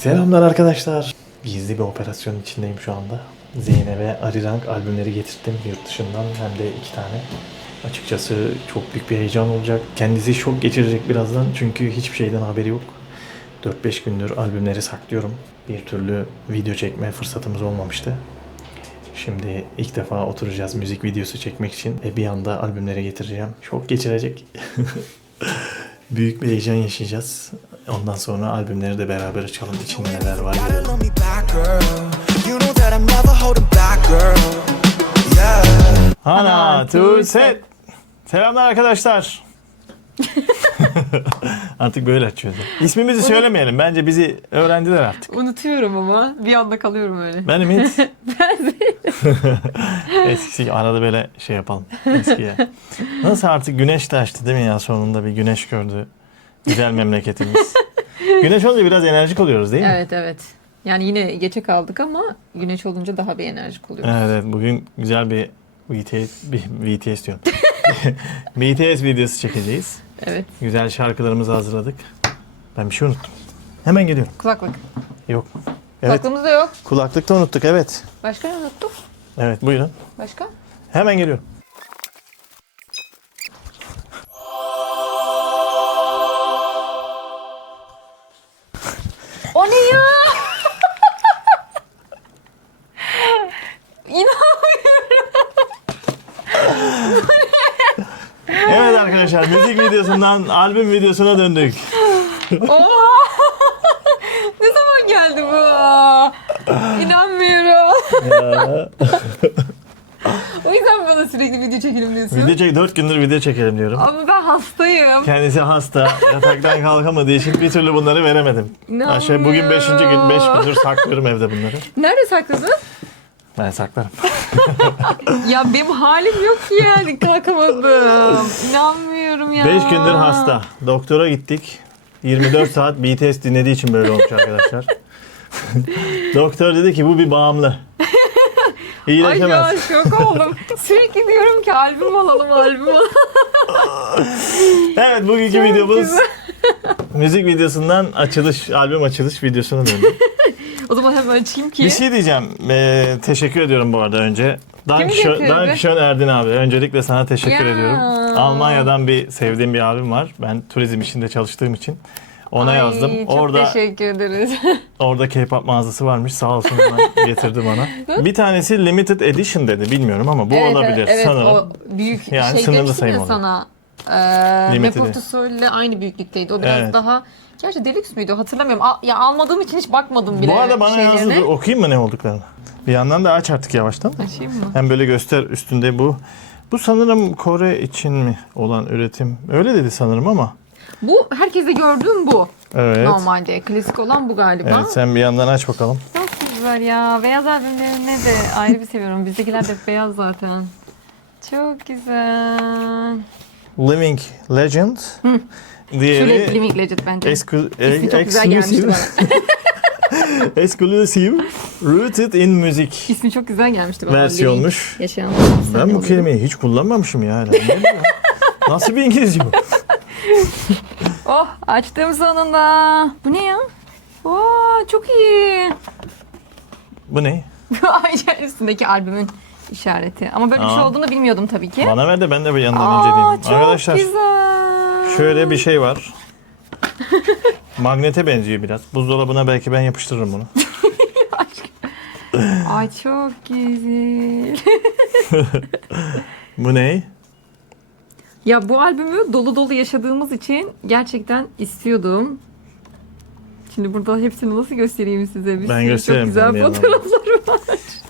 Selamlar arkadaşlar. Gizli bir operasyon içindeyim şu anda. Zeynep'e Arirank albümleri getirttim yurt dışından, hem de 2 tane. Açıkçası çok büyük bir heyecan olacak. Kendisi şok geçirecek birazdan çünkü hiçbir şeyden haberi yok. 4-5 gündür albümleri saklıyorum. Bir türlü video çekme fırsatımız olmamıştı. Şimdi ilk defa oturacağız müzik videosu çekmek için ve bir anda albümleri getireceğim. Şok geçirecek. Büyük bir heyecan yaşayacağız. Ondan sonra albümleri de beraber açalım. İçinde neler var görelim. Hana, two, set. Selamlar arkadaşlar. Artık böyle açıyoruz. İsmimizi söylemeyelim. Bence bizi öğrendiler artık. Unutuyorum ama bir anda kalıyorum öyle. Benim hiç. Eskisi arada böyle şey yapalım. Eskiye. Nasıl artık güneş de açtı değil mi ya? Sonunda bir güneş gördü. Güzel memleketimiz. Güneş olunca biraz enerjik oluyoruz değil mi? Evet evet. Yani yine geçe kaldık ama güneş olunca daha bir enerjik oluyoruz. Evet, bugün güzel bir BTS diyorum. BTS videosu çekeceğiz. Evet. Güzel şarkılarımızı hazırladık. Ben bir şey unuttum. Hemen geliyorum. Kulaklık. Yok. Evet. Kulaklığımız da yok. Kulaklıkta unuttuk, evet. Başka ne unuttuk? Evet, buyurun. Başka? Hemen geliyorum. O ne ya? İnanmıyorum. Evet arkadaşlar, müzik videosundan albüm videosuna döndük. Oha! Ne zaman geldi bu? İnanmıyorum. O yüzden bana sürekli video çekelim diyorsun. 4 gündür video çekelim diyorum. Ama ben hastayım. Kendisi hasta, yataktan kalkamadığı için bir türlü bunları veremedim. İnanmıyorum. Bugün 5. gün, 5 gündür saklıyorum evde bunları. Nerede sakladın? Ben saklarım. Ya benim halim yok ki yani, kalkamadım. İnanmıyorum ya. 5 gündür hasta. Doktora gittik. 24 saat BTS dinlediği için böyle olmuş arkadaşlar. Doktor dedi ki bu bir bağımlı. Ay ya, İyileşemez. şok oldum. Sürekli diyorum ki albüm alalım, albüm alalım. Evet, bugünkü Çok videomuz güzel. müzik videosundan albüm açılış videosuna döndü. O zaman hemen açayım ki. Bir şey diyeceğim. Teşekkür ediyorum bu arada önce. getirdi? Dankeschön Erdin abi. Öncelikle sana teşekkür Ya. ediyorum. Almanya'dan sevdiğim bir abim var. Ben turizm işinde çalıştığım için ona yazdım. Çok teşekkür ederiz. Orada K-pop mağazası varmış. Sağ olsun hemen getirdi bana. Bir tanesi limited edition dedi. Bilmiyorum ama bu olabilir evet, sanırım. o büyük Yani şey sınırlı demiştim sayım ya oluyor. sana. Limited'i. Reportu ile aynı büyüklükteydi. O biraz Evet. daha... Gerçi deluxe müydü hatırlamıyorum. Ya almadığım için hiç bakmadım bile Bu arada bana şeylerine. yazdı. Okuyayım mı ne olduklarını? Bir yandan da aç artık yavaştan. Açayım mı? Hem böyle göster üstünde bu. Bu sanırım Kore için mi olan üretim? Öyle dedi sanırım ama. Bu herkese gördüğüm bu. Evet. Normalde. Klasik olan bu galiba. Evet, sen bir yandan aç bakalım. Çok güzel ya. Beyaz albümlerini de ayrı bir seviyorum. Bizdekiler de beyaz zaten. Çok güzel. Living Legend. Şöyle Diğeri Living Legend bence. İsmi çok güzel Exclusive. gelmişti bana. Exclusive Rooted in Music İsmi çok güzel gelmişti bana. versiyonmuş. Living yaşayan. Ben bu kelimeyi hiç kullanmamışım ya. Ne bu ya? Nasıl bir İngilizce bu? Oh, açtım sonunda. Bu ne ya? Oo, çok iyi. Bu ne? Ayrıca üstündeki albümün işareti. Ama böyle bir şey Aa. olduğunu bilmiyordum tabii ki. Bana ver de ben de bir yandan inceleyeyim. Çok Arkadaşlar güzel. şöyle bir şey var. Magnete benziyor biraz. Buzdolabına belki ben yapıştırırım bunu. Ay çok güzel. Bu ne? Ya bu albümü dolu dolu yaşadığımız için gerçekten istiyordum. Şimdi burada hepsini nasıl göstereyim size? Bir Ben sürü gösteririm, çok güzel sen bir yandan. fotoğrafları var.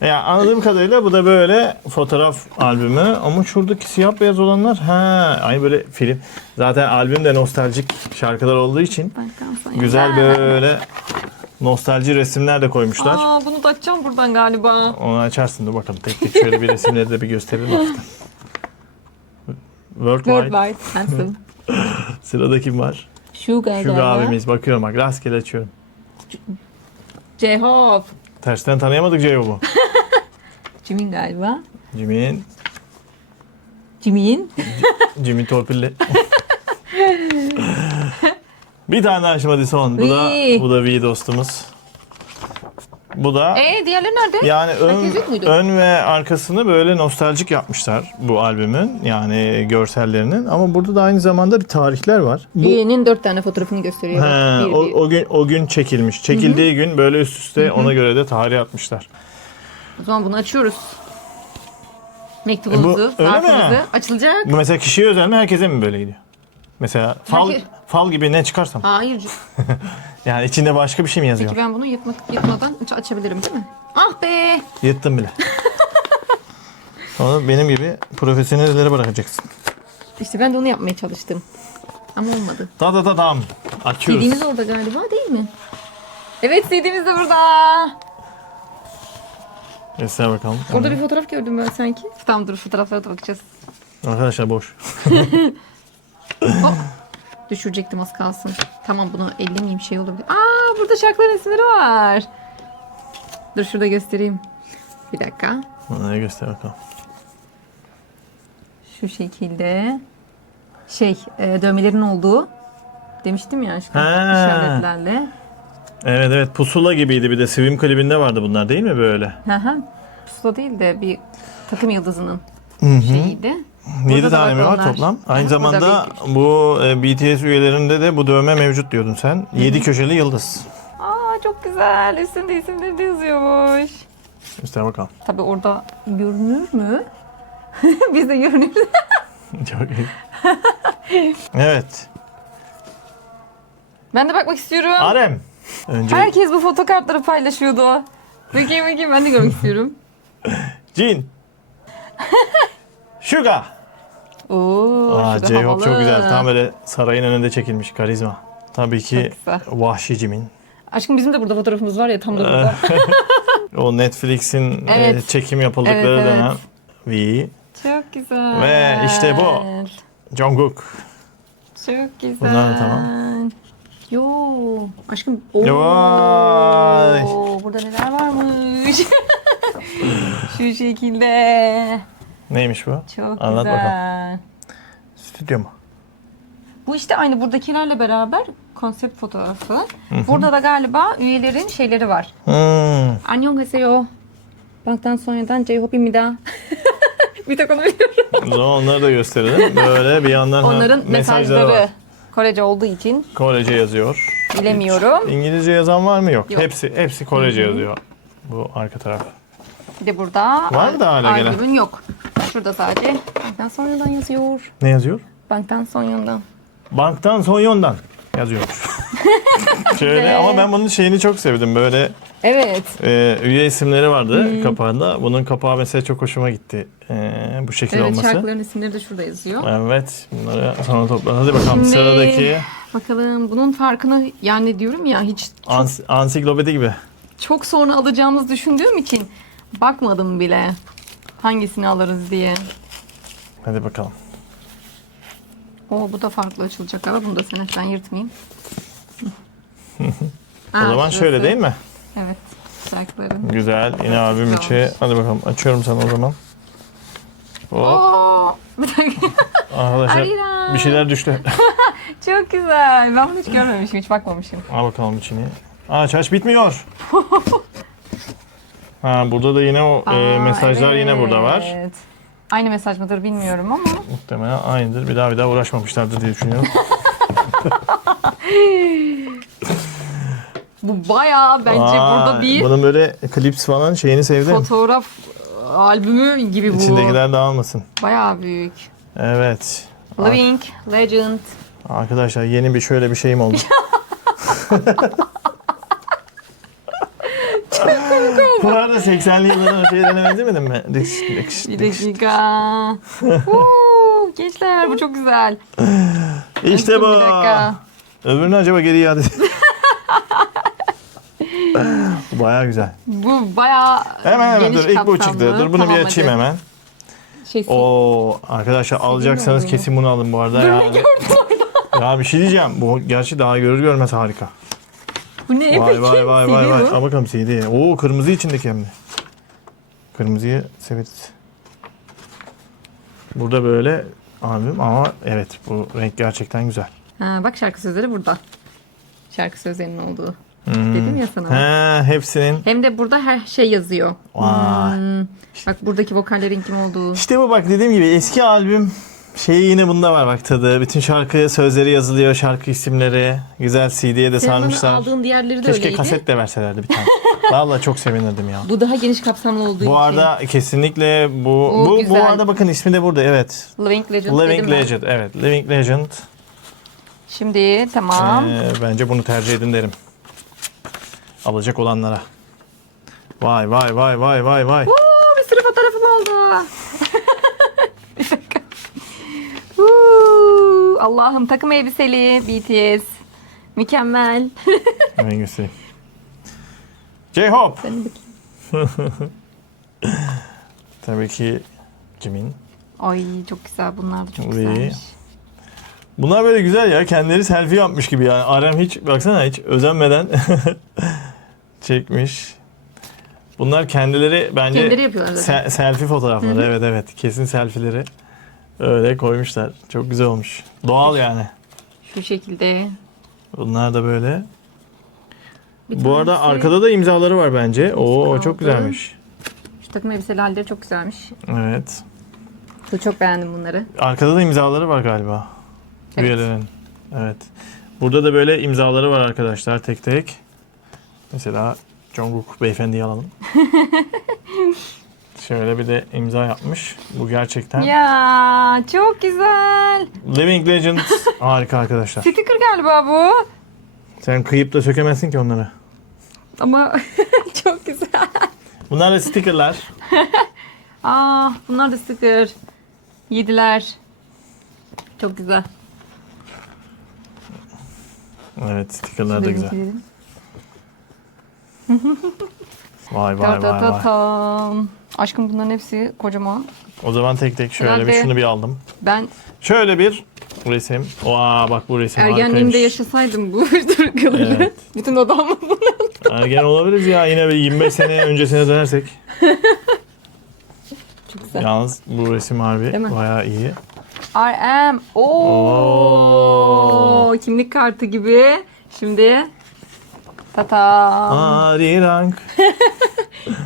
Ya anladığım kadarıyla bu da böyle fotoğraf albümü ama şuradaki siyah beyaz olanlar aynı böyle film. Zaten albüm de nostaljik şarkılar olduğu için güzel böyle nostalji resimler de koymuşlar. Aa, bunu da açacağım buradan galiba. Onu açarsın da bakalım tek tek şöyle bir resimleri de bir gösterelim hafiften. Worldwide. Worldwide Handsome. Sırada kim var? Sugar Sugar galiba. abimiz. Bakıyorum bak rastgele açıyorum. J-Hope. Tersten tanıyamadık J-Hope'u. Jimin galiba. Jimin. Jimin. Jimin torpilli. Bir tane daha aşamadı son. Bu da V dostumuz. Bu da Diğerleri nerede? yani Herkes yok muydu? ön ve arkasını böyle nostaljik yapmışlar bu albümün. Yani görsellerinin. Ama burada da aynı zamanda bir tarihler var. Bu Üyenin 4 tane fotoğrafını gösteriyor. He, Bir, bir. o gün çekilmiş. Çekildiği gün böyle üst üste ona göre de tarih atmışlar. O zaman bunu açıyoruz. Mektubumuzu, öyle mi? zarfımızı açılacak. Bu mesela kişiye özel mi, herkese mi böyle gidiyor? Mesela Herkes- fal gibi ne çıkarsam. Hayır. Yani içinde başka bir şey mi yazıyor? Peki ben bunu yırtmadan açabilirim değil mi? Ah be! Yırttım bile. Onu benim gibi profesyonellere bırakacaksın. İşte ben de onu yapmaya çalıştım. Ama olmadı. Dam. Açıyoruz. CD'miz orada galiba değil mi? Evet, CD'miz de burada. Göster bakalım. Orada bir fotoğraf gördüm ben sanki. Tamam, dur fotoğraflara da bakacağız. Arkadaşlar boş. Hop. Düşürecektim az kalsın. Tamam, bunu ellemeyeyim, şey olabilir. Aa, burada şarkıların isimleri var. Dur şurada göstereyim. Bir dakika. Onları göster bakalım. Şu şekilde. Dövmelerin olduğu. Demiştim ya aşkım. He. İşaretlerle. Evet pusula gibiydi, bir de Swim klibinde vardı bunlar değil mi böyle? Hı. Pusula değil de bir takım yıldızının Hı. şeyiydi. 7 Burada da tane mi var onlar. toplam? Aynı Aha, burada zamanda bu BTS üyelerinde de bu dövme mevcut diyordun sen. 7 köşeli yıldız. Aa, çok güzel. Üstünde isimleri de yazıyormuş. Göster bakalım. Tabii orada görünür mü? Biz de görünürüz. Çok iyi. Evet. Ben de bakmak istiyorum. Arem. Önce Herkes bu fotokartları paylaşıyordu. Bakayım ben de görmek istiyorum. Jin. Suga. Oo, şurada J-Hope havalı. çok güzel. Tam böyle sarayın önünde çekilmiş karizma. Tabii ki Çok güzel. Vahşi Jimin. Aşkım bizim de burada fotoğrafımız var ya, tam da burada. O Netflix'in Evet. çekim yapıldıkları Evet, evet. dönem. V. Çok güzel. Ve işte bu. Jungkook. Çok güzel. Bunlar da tamam. Yo aşkım. Vay. Burada neler varmış. Şu şekilde. Neymiş bu? Çok Anlat güzel. bakalım. Stüdyo mu? Bu işte aynı buradakilerle beraber konsept fotoğrafı. Burada da galiba üyelerin şeyleri var. 안녕하세요. 방탄소년단 J-Hope입니다. Bir tek onu biliyorum. O zaman onları da gösterelim. Böyle bir yandan Onların mesajları var. Korece olduğu için Korece yazıyor. bilemiyorum. İngilizce yazan var mı? Yok. Yok. Hepsi Korece yazıyor. Bu arka taraf. Bir de burada Var mı da hala gelen? albümün yok. Şurada sadece Bangtan yazıyor. Ne yazıyor? Bangtan. Banktan Sonyon'dan yazıyormuş. Şöyle Ve- ama ben bunun şeyini çok sevdim. Böyle Evet. üye isimleri vardı kapağında. Bunun kapağı mesela çok hoşuma gitti. Bu şekil Evet, olması. şarkıların isimleri de şurada yazıyor. Evet. Bunları sonra topla. Hadi bakalım Şimdi- sıradaki Bakalım bunun farkını, yani diyorum ya, hiç ansiklopedi gibi. çok sonra alacağımızı düşündüğüm için bakmadım bile hangisini alırız diye. Hadi bakalım. Bu da farklı açılacak ama bunu da senetten yırtmayayım. O zaman şöyle değil mi? Evet. Şarkıların. Güzel. Yine albüm içi. Hadi bakalım. Açıyorum sana o zaman. Hop. Bir dakika. Arkadaşlar Ariran. bir şeyler düştü. Çok güzel. Ben bunu hiç görmemişim, hiç bakmamışım. Al bakalım içini. Çarş bitmiyor. Burada da yine o mesajlar yine burada var. Evet. Aynı mesaj mıdır bilmiyorum ama. Muhtemelen aynıdır. Bir daha uğraşmamışlardır diye düşünüyorum. Bu bayağı bence burada bir Bunun böyle klips falan şeyini sevdim. fotoğraf albümü gibi bu. İçindekiler dağılmasın. Bayağı büyük. Evet. Living Legend. Arkadaşlar yeni bir şöyle bir şeyim oldu. Bu arada 80'li yılların şeylerine benzemedim mi? Bir dakika. Gençler bu çok güzel. İşte bu. Bir dakika. Öbürünü acaba geri iade. Bu bayağı güzel. Bu bayağı Hemen geniş dur. İlk bu kapsamlı. çıktı. Dur bunu Tamam, bir açayım hadi. hemen. Şey, Arkadaşlar alacaksanız mi? kesin bunu alın bu arada. Dur, Ya. ne gördün orada? Ya bir şey diyeceğim. Bu gerçi daha görür görmez harika. Bu ne Vay peki? vay vay CD vay vay. bu. Al bakalım CD. Oo kırmızı içindeki hem de. Kırmızıyı severiz. Burada böyle albüm ama evet bu renk gerçekten güzel. Ha, bak şarkı sözleri burada. Şarkı sözlerinin olduğu. Dedim ya sana. He, hepsinin. Hem de burada her şey yazıyor. Vay. Bak buradaki vokallerin kim olduğu. İşte bu, bak dediğim gibi eski albüm şeyi yine bunda var bak, tadı. Bütün şarkı sözleri yazılıyor, şarkı isimleri. Güzel CD'ye de Senin bana sarmışlar. aldığın diğerleri de Keşke öyleydi. kaset de verselerdi bir tane. Vallahi çok sevinirdim ya. Bu daha geniş kapsamlı olduğu için. Bu arada kesinlikle bu güzel. arada bakın ismi de burada, evet. Living Legend Living dedim ben. Legend, evet. Living Legend. Şimdi tamam. Bence bunu tercih edin derim. Alacak olanlara. Vay vay vay vay vay vay. Bir sürü fotoğrafım oldu. Bir dakika. Allah'ım, takım elbiseli BTS. Mükemmel. Hemen göstereyim. J-Hope. Ben de bakayım. Tabii ki Jimin. Ay çok güzel, bunlar da çok Ve- güzelmiş. Bunlar böyle güzel ya. Kendileri selfie yapmış gibi yani. Arem hiç, baksana, hiç özenmeden çekmiş. Bunlar kendileri bence Kendileri yapıyorlar zaten. selfie fotoğrafları. Evet evet. Kesin selfie'leri öyle koymuşlar. Çok güzel olmuş. Doğal yani. Şu şekilde. Bunlar da böyle. Bir Bu arada tanesi- arkada da imzaları var bence. Oo, kaldı. çok güzelmiş. Şu takım elbiseli halleri çok güzelmiş. Evet. Bu çok beğendim bunları. Arkada da imzaları var galiba. Evet. Üyelerin. Evet. Burada da böyle imzaları var arkadaşlar, tek tek. Mesela Jungkook beyefendiyi alalım. Şöyle bir de imza yapmış. Bu gerçekten Ya çok güzel. Living Legend harika arkadaşlar. Sticker galiba bu. Sen kıyıp da sökemezsin ki onları. Ama çok güzel. Bunlar da stickerlar. Bunlar da sticker. Yediler. Çok güzel. Evet, stickerlar da güzel. Benimki dedim. Vay vay vay vay. Tam. Aşkım bunların hepsi kocaman. O zaman tek tek şöyle bir Herhalde- şunu bir aldım. Ben Şöyle bir resim. Oha, bak bu resim ergenliğimde harikaymış. yaşasaydım bu ırkılıyı. Evet. Bütün odamı bunu. Ergen olabiliriz ya, yine bir 25 sene öncesine dönersek. Çok güzel. Yalnız bu resim harbi Değil mi? bayağı iyi. RM. Oo. Kimlik kartı gibi. Şimdi tatam. Arirank.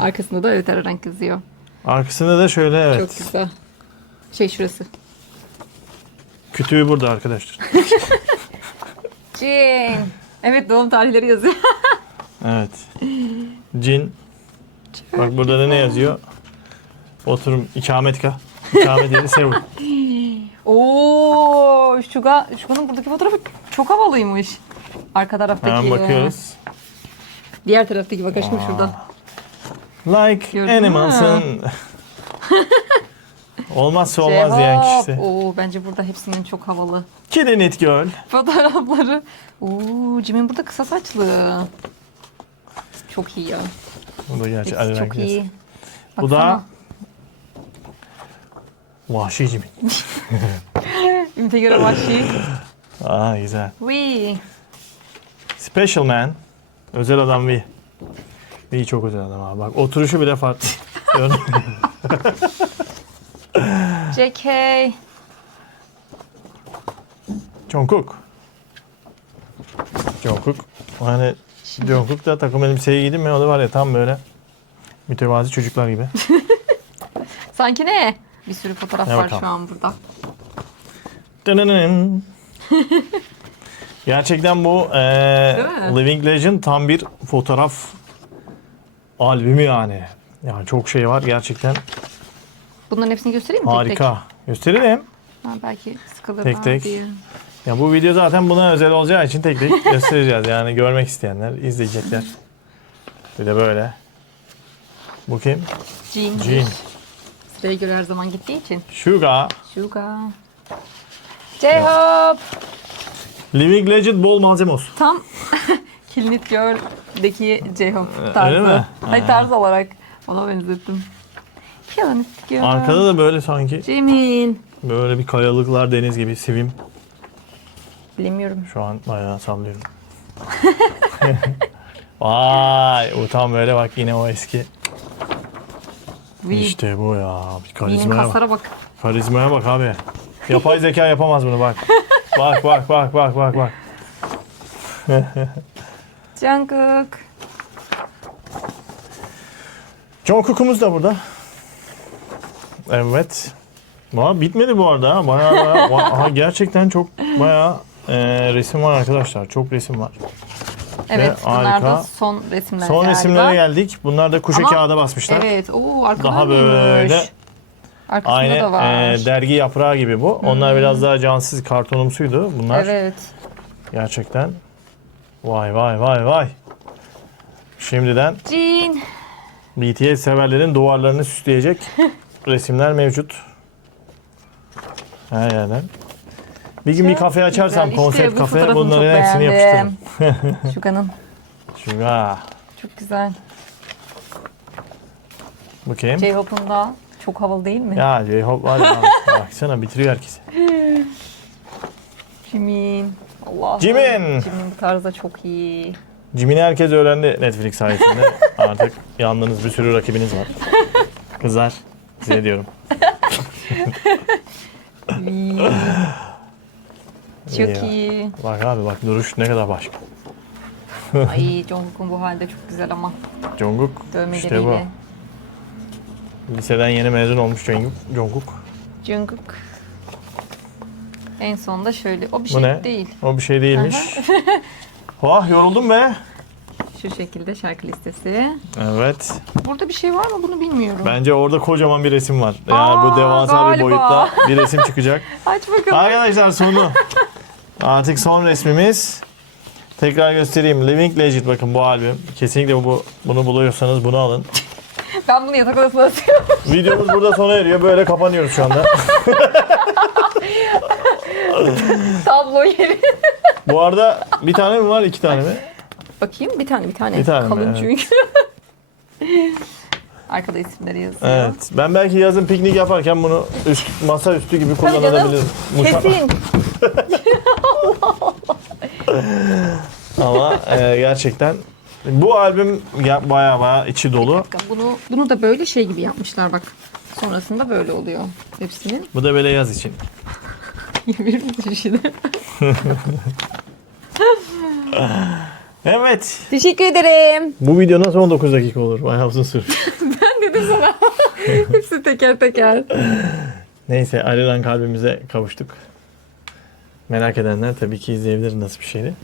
Arkasında da öyle renk yazıyor. Arkasında da şöyle, evet. Çok güzel. Şey şurası. Kütüğü burada arkadaşlar. Cin. Evet, doğum tarihleri yazıyor. Evet. Cin. Bak burada da ne yazıyor? Oturum ikametgah. İkamet yeri Seul. Oo, Şuga'nın buradaki fotoğrafı çok havalıymış. Arka taraftaki. Hemen bakıyoruz. Diğer taraftaki bak aşkım şurada. Like Gördün mü? animalsın. Olmazsa olmaz diyen Cevap. kişisi. Oo, bence burada hepsinin çok havalı Killing it girl. fotoğrafları. Oo, Jimin burada kısa saçlı. Çok iyi ya. Bu da gerçi Hepsi çok Arirank. iyi. Bu da Baksana. Vahşi Jimin. Ümite göre vahşi. Aa, güzel. Wee. Special man. Özel adam V. V çok özel adam abi. Bak oturuşu bile farklı. Gördün mü? JK. Jungkook. Jungkook. Hani Jungkook da takım elbiseyi giydi mi, o da var ya tam böyle mütevazi çocuklar gibi. Sanki ne? Bir sürü fotoğraf Ne var bakalım. şu an burada. Dınının. Gerçekten bu mi? Living Legend tam bir fotoğraf albümü yani. Yani çok şey var gerçekten, Bunların hepsini göstereyim mi? harika. Gösterelim. Tek tek. Ha, belki sıkılırlar Tek tek. diye. Ya bu video zaten buna özel olacağı için tek tek göstereceğiz. Yani görmek isteyenler izleyecekler. Bir de böyle. Bu kim? Jean. Jean. Sıraya göre her zaman gittiği için. Suga. Suga. J-Hope. Living Legend bol malzeme olsun. Tam Killing It Girl'deki J-Hope tarzı. öyle mi? Hayır, tarz olarak ona benzettim. Killing It Girl. Arkada da böyle sanki Jimin. böyle bir kayalıklar, deniz gibi Sivim. Bilemiyorum. Şu an bayağı sallıyorum. Vay, o tam böyle bak, yine o eski. Wee. İşte bu ya. Bir Jean'in karizmaya bak. kaslara bak. Karizmaya bak abi. Yapay zeka yapamaz bunu bak. Bak bak bak bak bak bak. Jungkook. Jungkook'umuz da burada. Evet. Bitmedi bu arada. Aha, gerçekten çok bayağı resim var arkadaşlar. Çok resim var. Evet, bunlar da harika. son resimler Son galiba. resimlere geldik. Bunlar da kuşa Ama- kağıda basmışlar. Evet. Oo, arkada Daha mıymış? böyle Arkasında aynı da var. dergi yaprağı gibi bu. Onlar biraz daha cansız, kartonumsuydu. Bunlar Evet. gerçekten vay. Şimdiden Jin. BTS severlerin duvarlarını süsleyecek resimler mevcut. Her yerden. Bir gün bir kafe açarsam, Güzel. konsept İşte bu kafe, fotoğrafını bunların çok hepsini beğendim. yapıştırırım. Şuga'nın. Çünkü Çok güzel. bu kim? J-Hope'un da çok havalı değil mi? Ya J-Hope var ya. Baksana bitiriyor herkesi. Jimin. Allah'ım. Jimin. Jimin bu tarzda çok iyi. Jimin'i herkes öğrendi Netflix sayesinde. Artık yandığınız bir sürü rakibiniz var. Kızlar, size diyorum. Çok iyi. Bak abi bak duruş ne kadar başka. Ay Jungkook'un bu halde çok güzel ama. Jungkook Dövmeleriyle. işte bu. Liseden yeni mezun olmuş Jungkook. Jungkook. En sonunda şöyle. O bir Bu şey ne? değil. O bir şey değilmiş. Yoruldum be. Şu şekilde şarkı listesi. Evet. Burada bir şey var mı bunu bilmiyorum. Bence orada kocaman bir resim var. Yani bu devasa bir galiba. boyutta bir resim çıkacak. Aç bakalım. Arkadaşlar sonu. Artık son resmimiz. Tekrar göstereyim. Living Legend bakın bu albüm. Kesinlikle bunu buluyorsanız bunu alın. Ben bunu yatak odasına atıyorum. Videomuz burada sona eriyor. Böyle kapanıyoruz şu anda. Tablo yeri. Bu arada bir tane mi var, iki tane mi? Bakayım bir tane. Bir tane mi? Kalın Evet. çünkü. Arkada isimleri yazıyor. Evet. Ben belki yazın piknik yaparken bunu masa üstü gibi kullanabilirim. Kesin. Ama gerçekten bu albüm bayağı içi dolu. Bunu da böyle şey gibi yapmışlar bak. Sonrasında böyle oluyor hepsinin. Bu da böyle yaz için. Bir düşünün. Evet. Teşekkür ederim. Bu video nasıl 19 dakika olur? Bayağı uzun sürdü. Ben dedim sana. Hepsi teker teker. Neyse ayrılan kalbimize kavuştuk. Merak edenler tabii ki izleyebilir nasıl bir şeydi.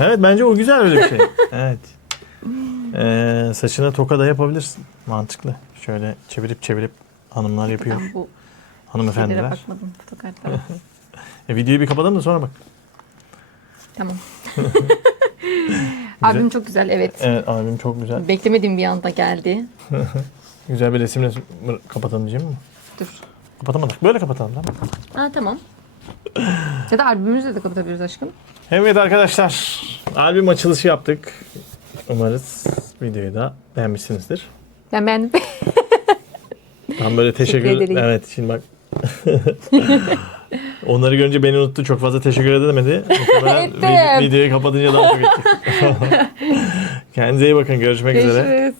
Evet bence o güzel öyle bir şey. Evet. Saçına toka da yapabilirsin. Mantıklı. Şöyle çevirip hanımlar yapıyor. Ben bu şeylere Hanımefendiler. bakmadım. Fotokartlara. Videoyu bir kapatalım da sonra bak. Tamam. Albüm çok güzel evet. Evet albüm çok güzel. Beklemediğim bir anda geldi. Güzel bir resimle kapatalım diyeceğim mi? Dur. Kapatamadık. Böyle kapatalım tamam mı? Ha tamam. Ya da albümümüzle de kapatabiliriz aşkım. Evet arkadaşlar. Albüm açılışı yaptık. Umarız videoyu da beğenmişsinizdir. Ben beğendim. Tam böyle teşekkür ederim. Evet şimdi bak. Onları görünce beni unuttu. Çok fazla teşekkür edemedi. Muhtemelen Ettim. videoyu kapatınca daha çok etti. Kendinize iyi bakın. Görüşmek üzere. Görüşürüz.